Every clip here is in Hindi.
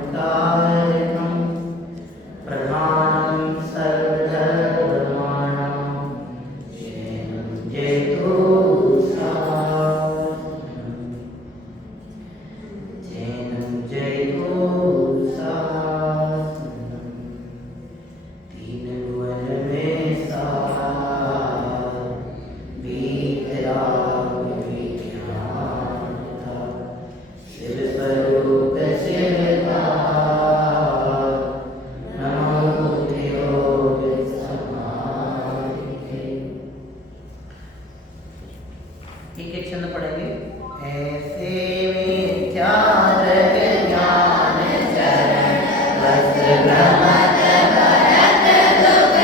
कल्याणकारकं प्रधानं सर्वधर्माणां शरणं जयतु शासनं जैनं जयतु शासनं तीन भुवन में सार वीतराग विज्ञान था शिव स्वरूप शिवकार नमो योग समाधि। ठीक है, छंद पढ़ेंगे। ऐसे विचार ज्ञान चरण वस्त्र भ्रमत भरत दुख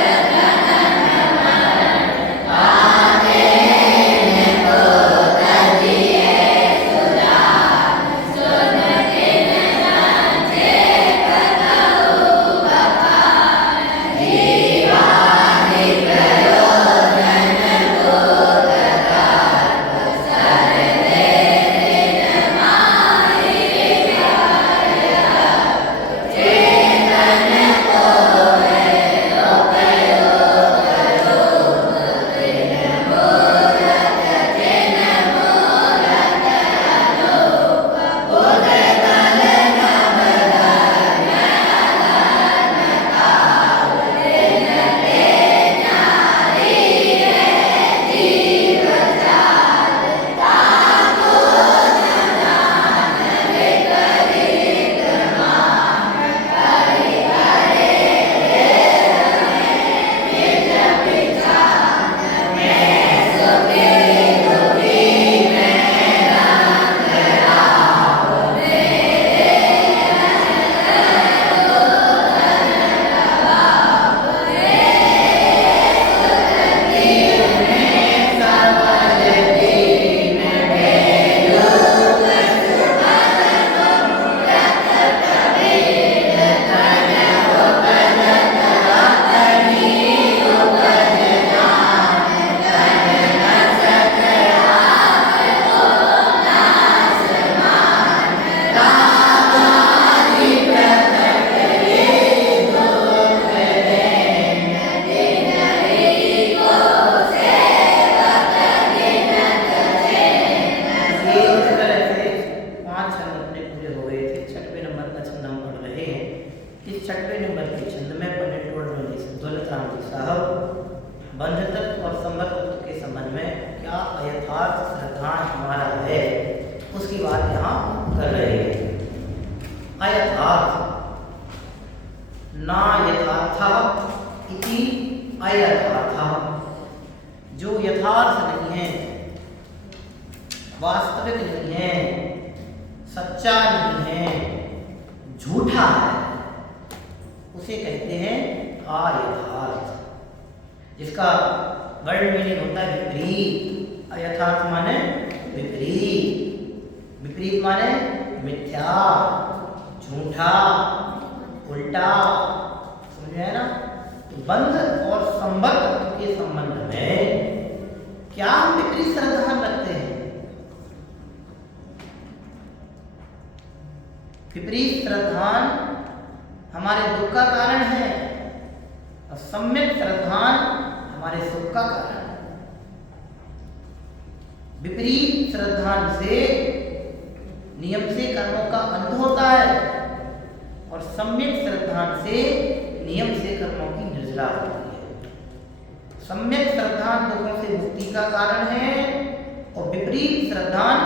आगे को तजिए सुजान सुन दिन संचे कतहु बखान जीवानि प्रयोजन बोधकार सर दे दिन माहि चेतन कोय उपयोग रूप दिन मूरत जिन मूरत अनूप उदगल नवधर्म अधर्म काल दिन ते न्यारी है जीव जाल ताको न जान विपरीत मान करि करे निज पिछान मैं सुखी दुखी मैं रंग राव मेरे छठवें नंबर के छंद में पंडित टोडरमल जी दौलत राम जी साहब बंध तत्व और संबंध तत्व के संबंध में क्या यथार्थ सिद्धांत हमारा है उसकी बात यहाँ कर रहे हैं। अयथार्थ ना यथार्थ इति अयथार्थ, जो यथार्थ नहीं है, वास्तविक नहीं है, सच्चा नहीं है, झूठा है, उसे कहते हैं अयथार्थ, जिसका वर्ड मीनिंग होता है विपरीत। अयथार्थ माने विपरीत, विपरीत माने मिथ्या, झूठा, उल्टा, समझ है ना। तो बंध और संबंध के संबंध में क्या हम विपरीत श्रद्धा रखते हैं? विपरीत श्रद्धान हमारे दुख का कारण है और सम्यक श्रद्धान हमारे सुख का कारण है। विपरीत श्रद्धान से नियम से कर्मों का अंत होता है और सम्यक श्रद्धान से नियम से कर्मों की निर्जरा होती है। सम्यक श्रद्धान दुखों से मुक्ति का कारण है और विपरीत श्रद्धान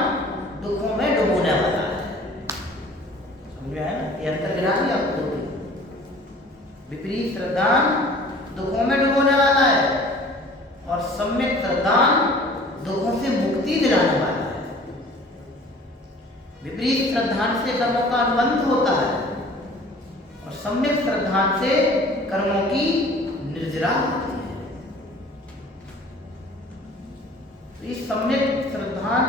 दुखों में डुबोने वाला है। समझ में आया ना? ये अंतर गिरा दिया आपको। विपरीत श्रद्धान दुखों में डुबोने वाला है और सम्यक श्रद्धान दुखों से मुक्ति दिलाने वाला है। विपरीत श्रद्धान से कर्मों का अनुबंध होता है और सम्यक श्रद्धान से कर्मों की निर्जरा होती है। तो इस सम्यक श्रद्धान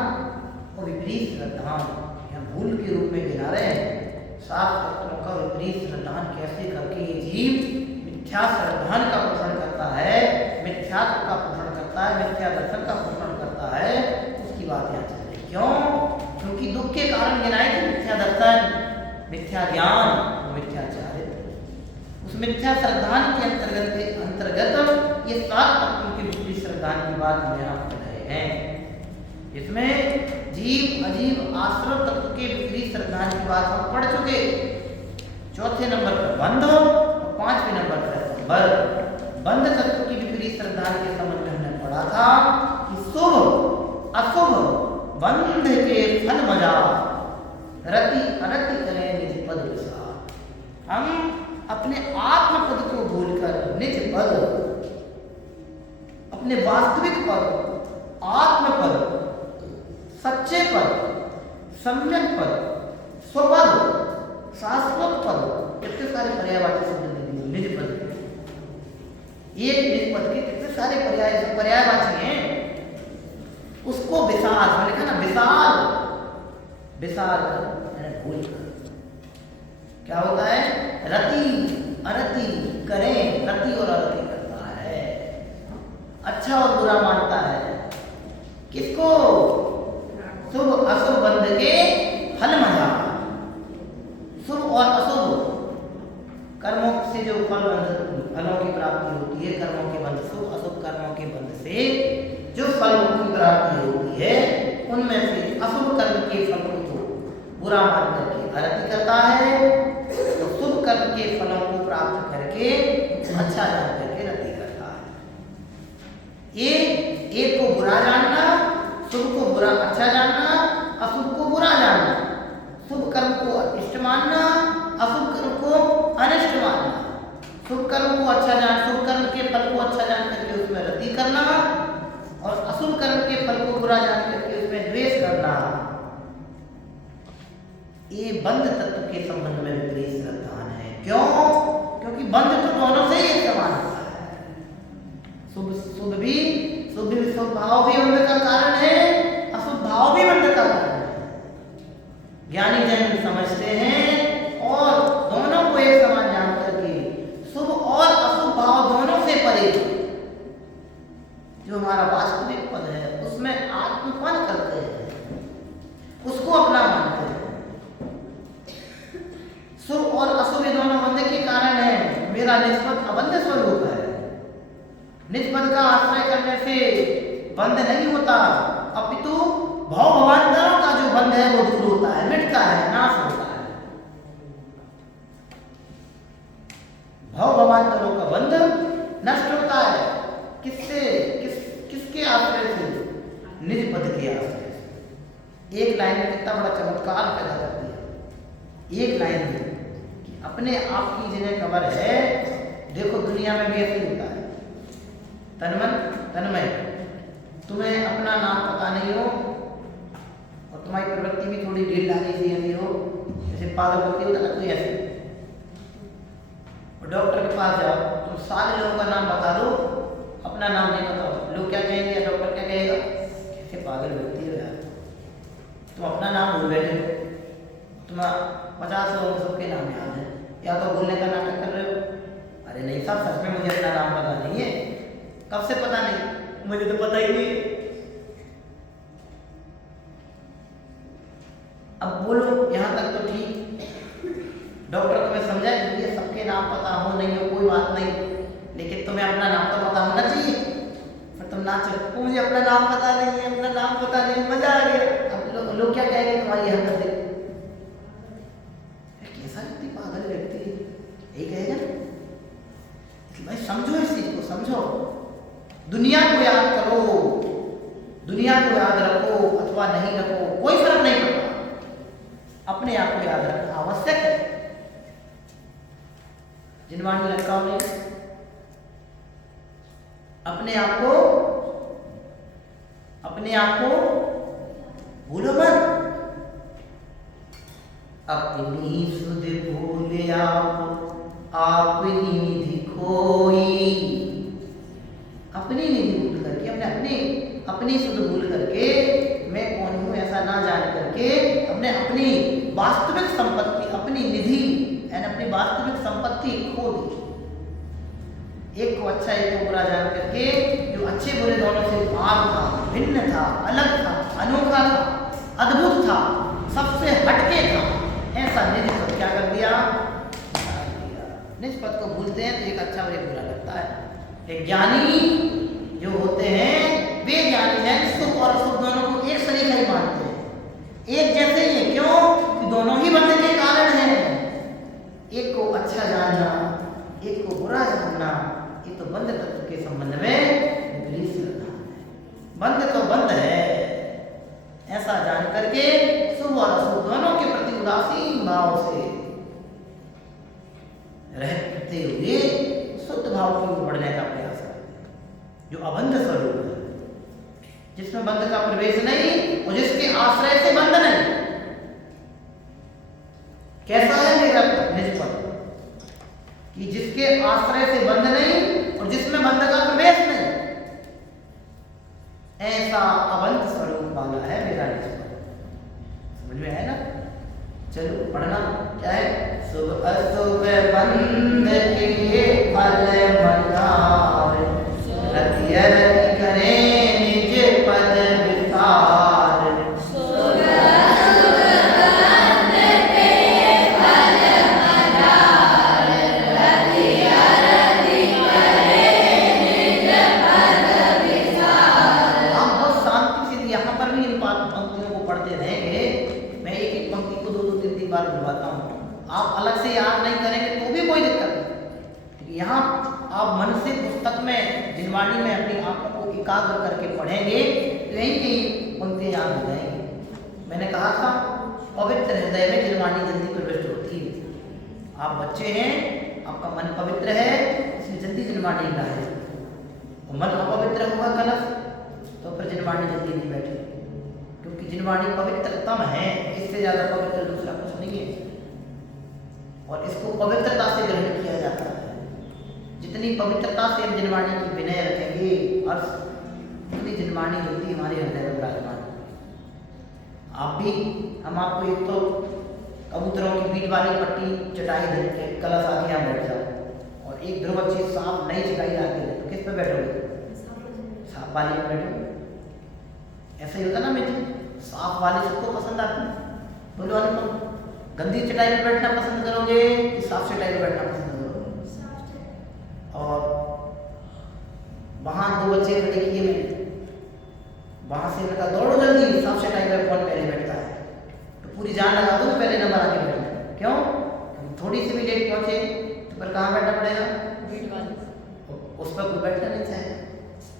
और विपरीत श्रद्धान यहाँ भूल के रूप में गिना रहे हैं। 7 तत्वों का विपरीत श्रद्धान कैसे करके ये जीव मिथ्या श्रद्धान का पोषण करता है, मिथ्यात्व का पोषण करता है, मिथ्या दर्शन का पोषण करता है, उसकी बात यहाँ चल रही। क्यों? क्योंकि दुख के कारण गिनाए थे मिथ्या दर्शन, मिथ्या ज्ञान, मिथ्या चारित्र। उस मिथ्या श्रद्धान के अंतर्गत ये 7 तत्वों की विपरीत श्रद्धान की बात में आप कर रहे हैं। इसमें जीव अजीव आश्रव तत्व के विपरीत श्रद्धान की बात हम पढ़ चुके। चौथे नंबर पर बंध और 5वें नंबर पर संबंध। बंध तत्व की विपरीत श्रद्धान के संबंध में हमने पढ़ा था कि शुभ अशुभ बंध के फल मजा रति अरति करें निज पद विसार। हम अपने आत्म पद को भूलकर निज पद, अपने वास्तविक पद, आत्म पद, सच्चे पद, सम्यक पद, स्वपद, शाश्वत पद, कितने सारे पर्यायवाची शब्द दे दिए। निज पद, एक निज पद के कितने सारे पर्यायवाची हैं। उसको विसार, मैंने कहा ना विसार, विसार कर, भूल कर। क्या होता है? रति अरति करें, रति और अरति करता है, अच्छा और बुरा मानता है। किसको? शुभ अशुभ बंध के फल मजा। शुभ और अशुभ कर्मों से जो फलों की प्राप्ति होती है, कर्मों के बंध, शुभ अशुभ कर्मों के बंध से जो फलों की प्राप्ति होती है, उनमें से अशुभ कर्म के फल को तो बुरा मान करके अरति करता है, तो शुभ कर्म के फलों को प्राप्त करके अच्छा जान करके रति करता है। ये एक को बुरा जानना, शुभ को बुरा अच्छा जानना, अशुभ को बुरा जानना, शुभ कर्म को इष्ट मानना, अशुभ कर्म को अनिष्ट मानना, शुभ कर्म को अच्छा जान, शुभ कर्म के फल को अच्छा जान करके उसमें रति करना और अशुभ कर्म के फल को बुरा जान करके उसमें द्वेष करना। ये बंध तत्व के संबंध में विपरीत श्रद्धान है। क्यों? क्योंकि बंध तो दोनों से ही एक समान होता है। शुभ भाव भी बंध का कारण है, अशुभ भाव भी बंध का कारण है। ज्ञानी जन समझते हैं और दोनों को एक समान जान करके शुभ और अशुभ भाव दोनों से परे जो हमारा वास्तविक पद है उसमें आत्मपन करते हैं, उसको अपना मानते हैं। शुभ और अशुभ दोनों बंध के कारण है। मेरा निष्पद अबंध स्वरूप है। निष्पद का आश्रय करने से बंध नहीं होता, अपितु भव भवांतरों का जो बंध है वो दूर होता है, मिटता है, नाश होता है। भव भवांतरों का बंध नष्ट होता है। किससे? किसके आश्रय से? निज पद के आश्रय से। एक लाइन में कितना बड़ा चमत्कार पैदा करती है। एक लाइन में अपने आप की जिन्हें खबर है। देखो दुनिया में भी ऐसे होता है। तन्मय, तुम्हें अपना नाम पता नहीं हो और तुम्हारी प्रवृत्ति भी थोड़ी ढील ढाली सी नहीं हो, जैसे पागल होती होता ना कोई ऐसे, और डॉक्टर के पास जाओ, तुम सारे लोगों का नाम बता दो, अपना नाम नहीं बताओ, लोग क्या कहेंगे या डॉक्टर क्या कहेगा? कैसे पागल व्यक्ति हो यार, तुम अपना नाम भूल बैठे हो। तुम्हारा 50 लोगों सबके नाम याद है, या तो बोलने का नाटक कर रहे हो। अरे नहीं साहब, सच में मुझे अपना नाम पता नहीं है। कब से पता नहीं? मुझे तो पता ही नहीं। अब बोलो, यहाँ तक तो ठीक, डॉक्टर तुम्हें समझा कि सबके नाम पता हो नहीं हो कोई बात नहीं, लेकिन तुम्हें अपना नाम तो पता होना चाहिए। फिर तुम नाचो, मुझे अपना नाम पता नहीं है, अपना नाम पता नहीं, मजा आ गया। अब लोग क्या कहेंगे तुम्हारी हरकत देख? कैसा व्यक्ति, पागल व्यक्ति, यही कहेगा ना। भाई समझो इस चीज को, समझो। दुनिया को याद करो, दुनिया को याद रखो अथवा नहीं रखो, कोई फर्क नहीं पड़ता। अपने आप को याद रखना आवश्यक है। जिनवाणी लड़काओं ने अपने आप को भूलो मत। अपनी सुध भूले आप निधि खोई। अपनी निधि भूल करके, अपनी सुध भूल करके, मैं कौन हूं ऐसा ना जान करके, अपनी वास्तविक संपत्ति, अपनी निधि यानी अपनी वास्तविक संपत्ति खो दी। एक को अच्छा एक को बुरा जान करके, जो अच्छे बुरे दोनों से बाहर था, भिन्न था, अलग था, अनोखा था, अद्भुत था, सबसे हटके था, ऐसा निधि को क्या निष्पत्ति को भूलते हैं तो एक अच्छा और एक बुरा लगता है। एक ज्ञानी जो होते हैं वे ज्ञानी हैं सुख और अशुभ दोनों को एक सरीखा ही मानते हैं, एक जैसे ही है। क्यों? कि दोनों ही बंध के कारण हैं। एक को अच्छा जानना, एक को बुरा जानना, ये तो बंध तत्व के संबंध में विपरीत श्रद्धा है। बंध तो बंध है, ऐसा जान करके शुभ और अशुभ दोनों के प्रति उदासीन भाव से रहते हुए शुद्ध भाव की ओर बढ़ने का प्रयास करते हैं, जो अबंध स्वरूप है, जिसमें बंध का प्रवेश नहीं और जिसके आश्रय से बंध नहीं। कैसा है मेरा निज पद कि जिसके आश्रय से बंध नहीं और जिसमें बंध का प्रवेश नहीं, ऐसा अबंध स्वरूप वाला है मेरा निज पद। समझ में है ना? चलो पढ़ना क्या है? शुभ अशुभ बंध के फल मदार, रति रति करें निज पद विस्तार। शुभ अशुभ बंध के फल मदार, रति रति करें निज पद विस्तार। आप बहुत शांति से यहाँ पर भी इन पंक्तियों को पढ़ते रहेंगे। मैं एक एक पंक्ति को दो दो तीन तीन बार बुलवाता हूँ, आप अलग से याद नहीं करेंगे तो भी कोई दिक्कत नहीं। यहाँ आप मन से पुस्तक में जिनवाणी में अपनी आंखों को एकाग्र करके पढ़ेंगे तो यही की पंक्तियाँ याद हो जाएंगी। मैंने कहा था पवित्र हृदय में जिनवाणी जल्दी प्रविष्ट होती है। आप बच्चे हैं, आपका मन पवित्र है, इसलिए जल्दी जिनवाणी लाए। और मन अपवित्र होगा कलश तो फिर जिनवाणी जल्दी नहीं बैठेगी, क्योंकि जिनवाणी पवित्रतम है, इससे ज़्यादा पवित्र दूसरा कुछ नहीं है। और इसको पवित्रता से ग्रहण किया जाता है। जितनी पवित्रता से हम जिनवाणी की विनय रखेंगे और उतनी जिनवाणी जल्दी हमारे हृदय में विराजमान। आप भी, हम आपको एक तो कबूतरों की पीठ वाली पट्टी चटाई धर के कलश आके यहाँ बैठ जाओ और एक ध्रुव अच्छी सांप नई चटाई आके दे तो किस पे बैठोगे? सांप वाली पे बैठोगे। ऐसा ही होता ना मित्र, सांप वाली सबको पसंद आती है। बोलो अनुपम, गंदी चटाई में बैठना पसंद करोगे कि साफ चटाई में बैठना पसंद करोगे? और वहां दो बच्चे खड़े किए मैंने, वहां से बेटा दौड़ो जल्दी, साफ चटाई में कौन पहले बैठता है? तो पूरी जान लगा दो पहले नंबर आके बैठना। क्यों? थोड़ी सी भी लेट पहुंचे तो फिर कहाँ बैठना पड़ेगा? उस पर कोई बैठना नहीं चाहेगा।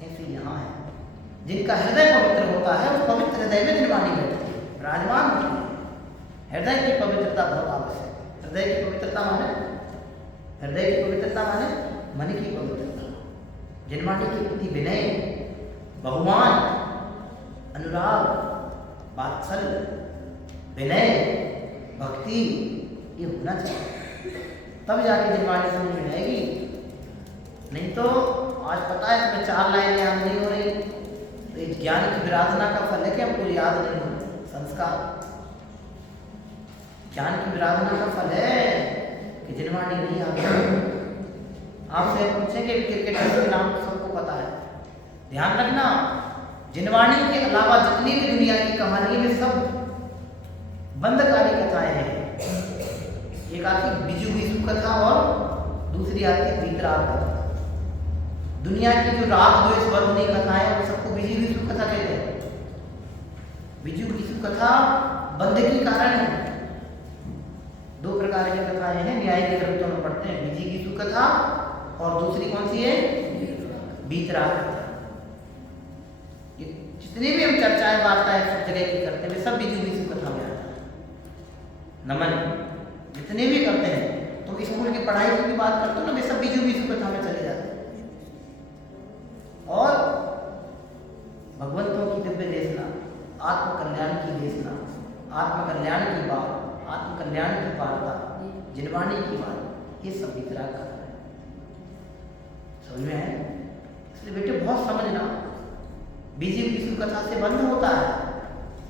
ऐसे यहाँ है, जिनका हृदय पवित्र होता है उस पवित्र हृदय में जिनवाणी बैठती है, विराजमान होती है। हृदय की पवित्रता बहुत आवश्यक है। हृदय की पवित्रता माने, हृदय की पवित्रता माने मन की पवित्रता, जिनवाणी के प्रति विनय, बहुमान, अनुराग, वात्सल्य, विनय, भक्ति, ये होना चाहिए, तब जाके जिनवाणी समझ में आएगी। नहीं तो आज पता है तुम्हें 4 लाइनें याद नहीं हो रही, तो इस ज्ञान की विराधना का फल है कि हमको याद नहीं हो संस्कार। ज्ञान की विराधना का फल है कि जिनवाणी नहीं आती। आपसे पूछेंगे क्रिकेटर के नाम तो सबको पता है, ध्यान रखना जिनवाणी के अलावा जितनी भी दुनिया की कहानी में सब बंधकारी कथाएं हैं। एक आती बिजू बिजू कथा और दूसरी आती वीतराग कथा। दुनिया की जो राग द्वेष वर्णनी कथाएं वो सबको बिजू बिजू कथा कहते हैं। बिजू बिजू कथा बंध के कारण है। 2 प्रकार की कथाएं हैं, न्याय के ग्रंथों में पढ़ते हैं, बिजू बिजू कथा और दूसरी कौन सी है? वीतराग कथा। जितनी भी हम चर्चाएं वार्ताएं सब जगह की करते हैं सब बिजू बिजू कथा में आता है। नमन जितने भी करते हैं, तो स्कूल की पढ़ाई की भी बात करते हो ना, वे सब बिजू बिजू कथा में चले जाते हैं। और भगवंतों की दिव्य देशना, आत्म कल्याण की देशना, आत्म कल्याण की बात, आत्म कल्याण की वार्ता, जिनवाणी की बात, ये सब वीतराग कथा है। समझ में है? इसलिए बेटे बहुत समझना, बीजी विष्णु कथा से बंध होता है,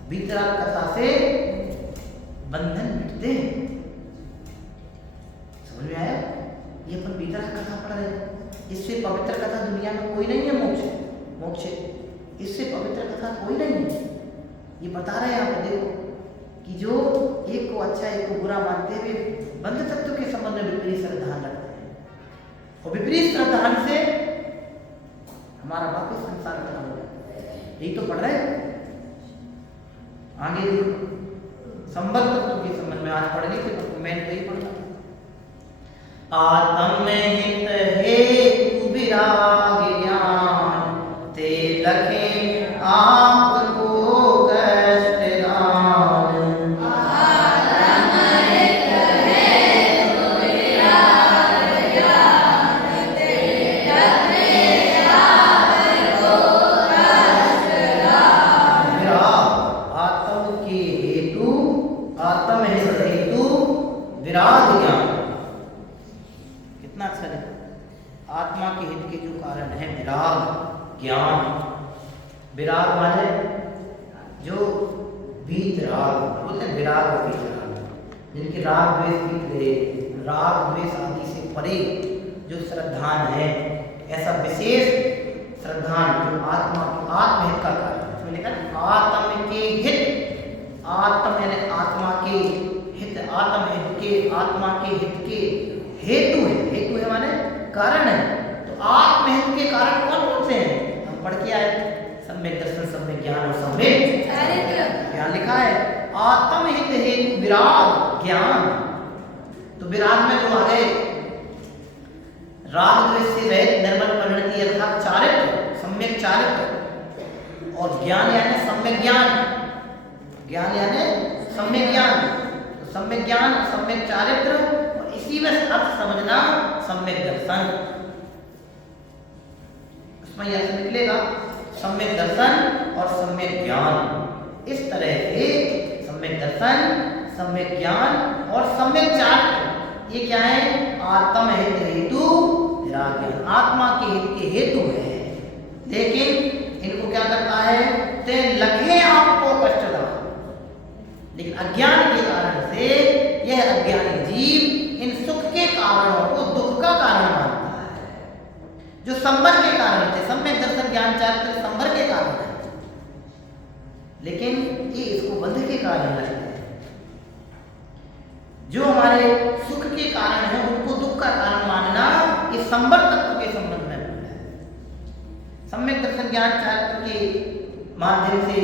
वीतराग कथा से बंधन मिटते हैं। समझ में आया? ये अपन वीतराग कथा पढ़ रहे हैं। इससे पवित्र कथा दुनिया में कोई नहीं है। मोक्ष इससे पवित्र कथा कोई नहीं है। ये बता रहे हैं आप देखो कि जो एक को अच्छा एक को बुरा मानते हुए बंध तत्व के संबंध में विपरीत श्रद्धा रखते हैं, और विपरीत श्रद्धान से हमारा वापस संसार खत्म हो जाता है। यही तो पढ़ रहे हैं। आगे देखो, संबंध तत्व के संबंध में आज पढ़ने के तो मैं तो ही पढ़ता हूं। आत्म हित हेतु विराग ज्ञान ते लखे आपको कष्ट दान। आत्म हित हेतु विराग ज्ञान ते लखे आपको कष्ट दान। विराग आत्म के हेतु, आत्म हेतु विराग ज्ञान। कितना अच्छा है। आत्मा के हित के जो कारण है विराग ज्ञान। विराग माने जो वीतराग, बोलते हैं विराग और वीतराग, जिनके राग द्वेष बीत गए, राग द्वेष आदि से परे जो श्रद्धान है, ऐसा विशेष श्रद्धान जो आत्मा के आत्महित का कारण। इसमें लिखा है आत्म के हित, आत्म यानी आत्मा के हित, आत्म हित के, आत्मा के हित के हेतु है। हेतु है माने कारण है। तो आत्महित के कारण कौन कौन से हैं? हम पढ़ के आए, सम्यक दर्शन, सम्यक ज्ञान और सम्यक चारित्र। यहाँ लिखा है आत्महित हेतु विराग ज्ञान। तो विराग में तो आ गए राग द्वेष से रहित निर्मल परिणति अर्थात चारित्र, सम्यक चारित्र। और ज्ञान यानी सम्यक ज्ञान, ज्ञान यानी सम्यक ज्ञान। तो सम्यक ज्ञान, सम्यक चारित्र, और इसी में अर्थ समझना सम्यक दर्शन। उसमें यह निकलेगा सम्यक दर्शन और सम्यक ज्ञान। इस तरह से सम्यक दर्शन, सम्यक ज्ञान और सम्यक चारित्र, ये क्या है? आत्म हित हेतु विराग ज्ञान, आत्मा के हित के हेतु है। लेकिन इनको क्या करता है? ते लखे आपको कष्ट दान। लेकिन अज्ञान के कारण से यह अज्ञानी जीव इन सुख के कारणों को दुख का कारण मानता है। जो संबर के कारण थे, सम्यक दर्शन ज्ञान चारित्र संबर के कारण है, लेकिन ये इसको बंध के कारण लगते हैं। जो हमारे सुख के कारण है उनको दुख का कारण मानना, ये संबर तत्व के संबंध में है। सम्यक दर्शन ज्ञान चारित्र के माध्यम से,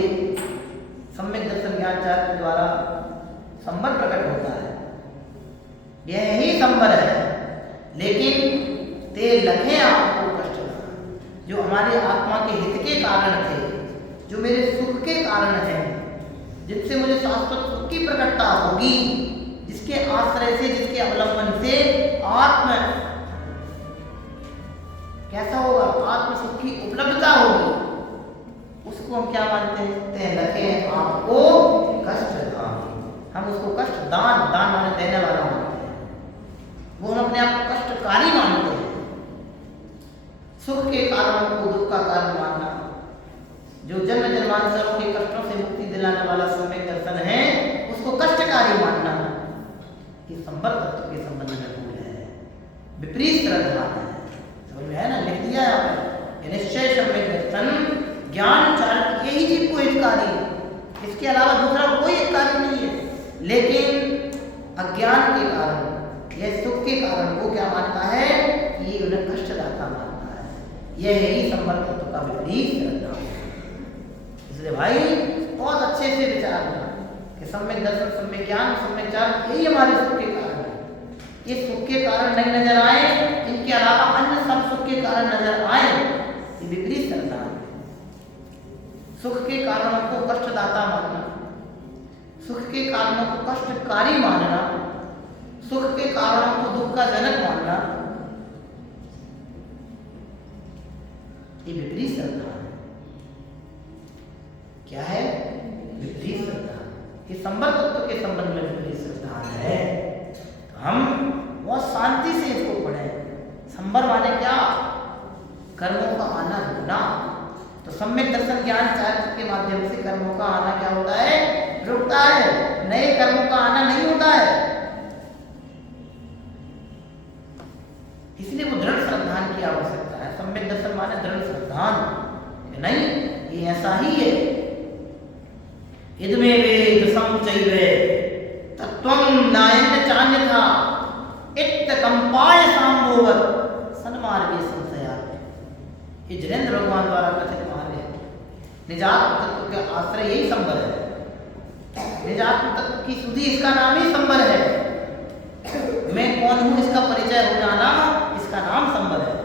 सम्यक दर्शन ज्ञान चारित्र द्वारा संबर प्रकट होता है, यह ही संबर है। लेकिन ते लखे आपको कष्ट दान, जो हमारे आत्मा के हित के कारण थे, जो मेरे सुख के कारण है, जिससे मुझे शाश्वत सुख की प्रकटता होगी, जिसके आश्रय से, जिसके अवलंबन से आत्म कैसा होगा? आत्म सुख की उपलब्धता होगी, उसको हम क्या मानते हैं? ते लखे आपको कष्ट दान। हम उसको कष्ट दान, दान माने देने वाला मानते हैं। वो हम अपने आप को कष्टकारी मानते हैं। सुख के कारणों को दुख का कारण मानना, जो जन्म जन्मांतरों के कष्टों से मुक्ति दिलाने वाला सम्यक दर्शन है, उसको कष्टकारी मानना, ये संबर तत्व के संबंध में भूल है, विपरीत श्रद्धा है। समझ में है ना? लिख दिया यहाँ पर निश्चय सम्यक दर्शन ज्ञान चारित्र, यही जीव को हितकारी है। इसके अलावा दूसरा कोई हितकारी नहीं है। लेकिन अज्ञान के कारण, यह सुख के कारण वो क्या मानता है? ये उन्हें कष्टदाता मानता है। यह ही संबर तत्व का विपरीत श्रद्धा है। इसलिए भाई बहुत अच्छे से विचार करना कि सम्यक दर्शन, सम्यक ज्ञान, सम्यक चारित्र, यही हमारे सुख के कारण है। ये सुख के कारण नहीं नजर आए, इनके अलावा अन्य सब सुख के कारण नजर आए, ये विपरीत श्रद्धा है। सुख के कारणों को कष्टदाता मानना, सुख के कारणों को कष्टकारी मानना, सुख के कारणों को दुख का जनक मानना, ये विपरीत श्रद्धा है। क्या है? विपरीत श्रद्धा। ये संबर तत्व के संबंध में विपरीत श्रद्धा है। तो हम बहुत शांति से इसको पढ़ें। संबर माने क्या? कर्मों का आना रुकना। तो सम्यक दर्शन ज्ञान चारित्र के माध्यम से कर्मों का आना क्या होता है? रुकता है। नए कर्मों का आना नहीं होता है। इसलिए वो दृढ़ श्रद्धान की आवश्यकता है। सम्यक दर्शन माने दृढ़ श्रद्धान नहीं, ये ऐसा ही है। इदमे वेद संचैवे तत्वं नायन्य चान्यथा इत्त कंपाय सांभोवत् सन सत्मार्गे संशयार्थ, ये जैनेन्द्र भगवान द्वारा कथित मार्ग है। निजात्म तत्व के आश्रय यही संबर है। निजात्म तत्व की सुधि इसका नाम ही संबर है। मैं कौन हूं इसका परिचय हो जाना इसका नाम संबर है।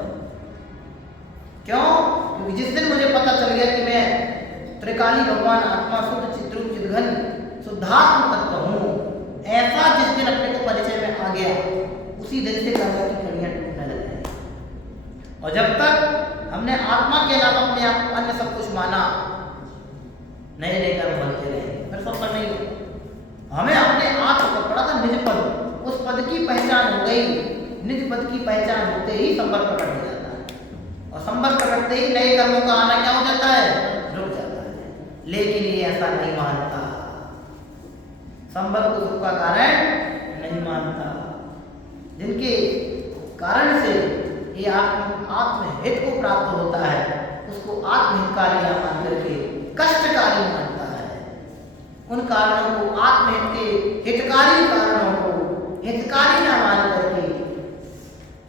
क्यों? क्योंकि जिस दिन मुझे पता चल गया कि मैं त्रिकाली भगवान आत्मा शुद्ध चिद्रूप चिद्घन शुद्धात्म तत्व हूँ, ऐसा जिस दिन अपने को परिचय में आ गया, उसी दिन से कर्मों की कड़ियां टूटने लग गई। और जब तक हमने आत्मा के अलावा अपने आप को अन्य सब कुछ माना, नए नए कर्म बनते रहे, फिर सब पर नहीं। हमें अपने आत्म पर पड़ा था निज पद, उस पद की पहचान हो गई। निज पद की पहचान होते ही संबर प्रकट हो जाता है, और संबर प्रकटते ही नए कर्मों का आना क्या हो जाता है? रुक जाता है। लेकिन ये ऐसा नहीं मानता, संबर को सुख का कारण नहीं मानता। जिनके कारण से ये आत्महित को प्राप्त होता है, उसको आत्महितकारी न मान करके कष्टकारी मानता है। उन कारणों को, आत्महित के हितकारी कारणों को हितकारी न मान करके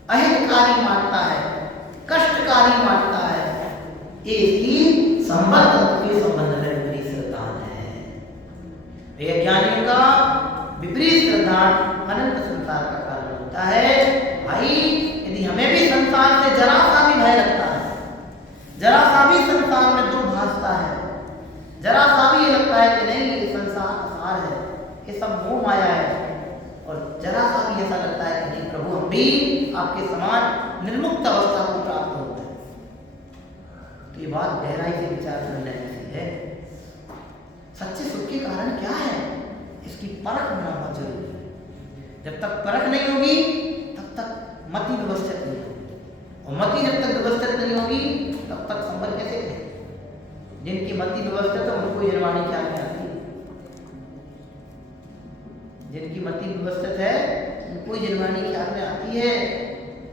अहितकारी मानता है, कष्टकारी मानता है। ये इसकी संबंध के संबंध में विपरीत सिद्धांत है। ये ज्ञानियों का विपरीत सिद्धांत अनंत संसार का कारण होता है। भाई, यदि हमें भी संसार से जरा सा भी भय लगता है, जरा सा भी संसार में दुख भासता है, जरा सा भी ये लगता है कि नहीं ये संसार असार है, ये सब मोह माया है, और जरा सा भी ऐसा लगता है कि नहीं प्रभु हम भी आपके समान निर्मुक्त अवस्था को प्राप्त होते हैं, तो ये बात गहराई से विचार करने जैसी है। सच्चे सुख के कारण क्या है, इसकी परख होना बहुत जरूरी है। जब तक परख नहीं होगी तब तक मति व्यवस्थित नहीं होगी, और मति जब तक व्यवस्थित नहीं होगी तब तक संबर कैसे करें? जिनकी मति व्यवस्थित है उनको जन्मानी ख्याल में आती है, जिनकी मति व्यवस्थित है उनको जन्मानी ख्याल में आती है।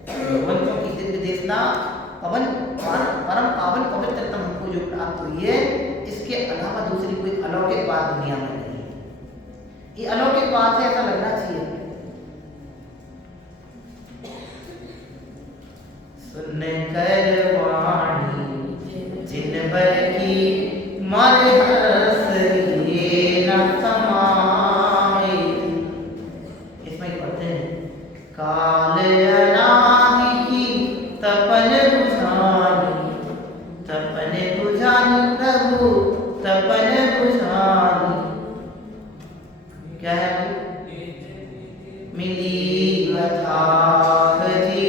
भगवंतों की दिव्य देशना पवन परम पावन पवित्रतम हमको जो प्राप्त हुई है, इसके अलावा दूसरी कोई अलौकिक बात दुनिया में नहीं है। ये अलौकिक बात है ऐसा लगना चाहिए। सुन कर वाणी जिन बर की मारे हरस ये न समाए, इसमें पढ़ते हैं काल अनादि की तपन बुझानी, तपन बुझानी प्रभु तपन बुझानी। क्या है? मिली अथाह जी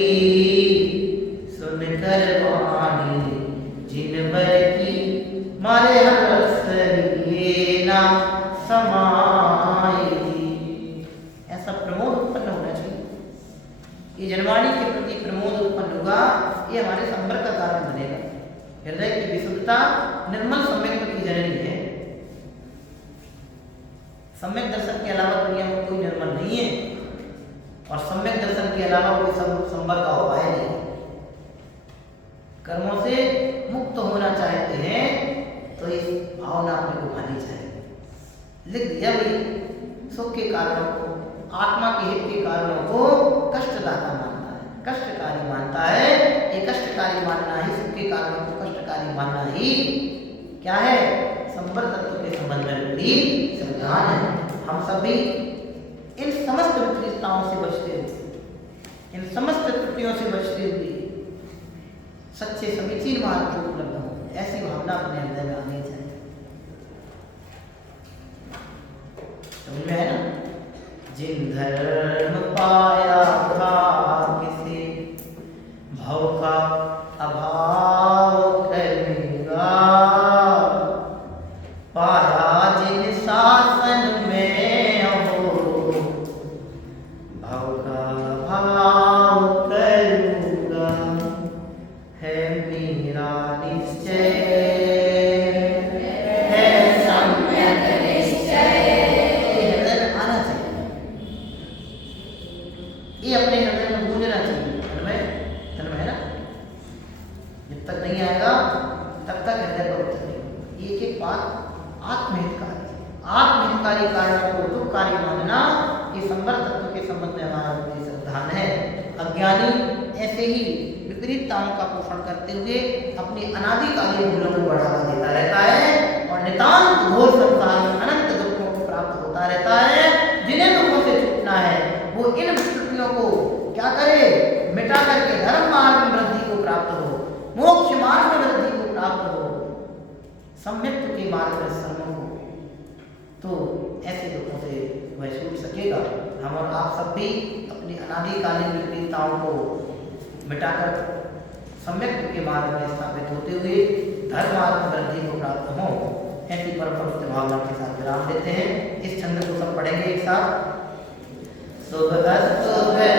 सुन कर वाणी जिन बर की मारे हरस ये ना समाए। ऐसा प्रमोद उत्पन्न होना चाहिए। ये जनवाणी के प्रति प्रमोद उत्पन्न होगा, ये हमारे संबर का कारण बनेगा। हृदय की विशुद्धता निर्मल सम्यक की जननी है। सम्यक दर्शन के अलावा दुनिया में कोई निर्मल नहीं है, और सम्यक दर्शन के अलावा कोई संबर का उपाय नहीं है। कर्मों से मुक्त होना चाहते हैं तो इस भावना अपने को भानी चाहिए। लिख दिया भाई, सुख के कारणों को, आत्मा के हित के कारणों को कष्टदाता मानता है, कष्टकारी मानता है। ये कष्टकारी मानना ही, सुख के कारणों को कष्टकारी मानना ही क्या है? संबर तत्व के संबंध में भी सिद्धांत है। हम सभी इन समस्त विपरीतताओं से बचते हुए, इन समस्त त्रुटियों से बचते हुए सच्चे समीचीन मार्ग को उपलब्ध हो, ऐसी भावना अपने हृदय में आनी चाहिए। समझ में है ना? जिन धर्म पाया भाग्य से भव का अभाव करेगा, पाया जिन शासन में हो भव का भाव करूंगा, है मेरा निश्चय, है सम्यक निश्चय। ये हृदय में आना चाहिए, ये अपने हृदय में गूंजना चाहिए। तन्मय है ना? जब तक नहीं आएगा तब तक हृदय पर उतरेगा। एक एक बात आत्महितकारी कारणों को दुखकारी मानना, ये संबर तत्व के संबंध में हमारा सिद्धांत है। अज्ञानी ऐसे ही विपरीतताओं का पोषण करते हुए अपनी अनादिकालीन मूल्यों को बढ़ावा देता रहता है और नितांत घोर संसार में अनंत दुखों को प्राप्त होता रहता है। जिन्हें दुखों से छूटना है वो इन विकृतियों को क्या करे, मिटा करके धर्म मार्ग में वृद्धि को प्राप्त हो, मोक्ष मार्ग में वृद्धि को प्राप्त हो, सम्यक्त्व के मार्ग में सम्मुख हो, तो ऐसे दुखों से वह छूट सकेगा। हम और आप सब भी अपनी अनादिकालीन विपरीतताओं को मिटाकर सम्यक्त्व के मार्ग में स्थापित होते हुए धर्म मार्ग में वृद्धि को प्राप्त हो, ऐसी परम पवित्र भावना के साथ विराम देते हैं। इस छंद को सब पढ़ेंगे एक साथ। शुभ अस्तु के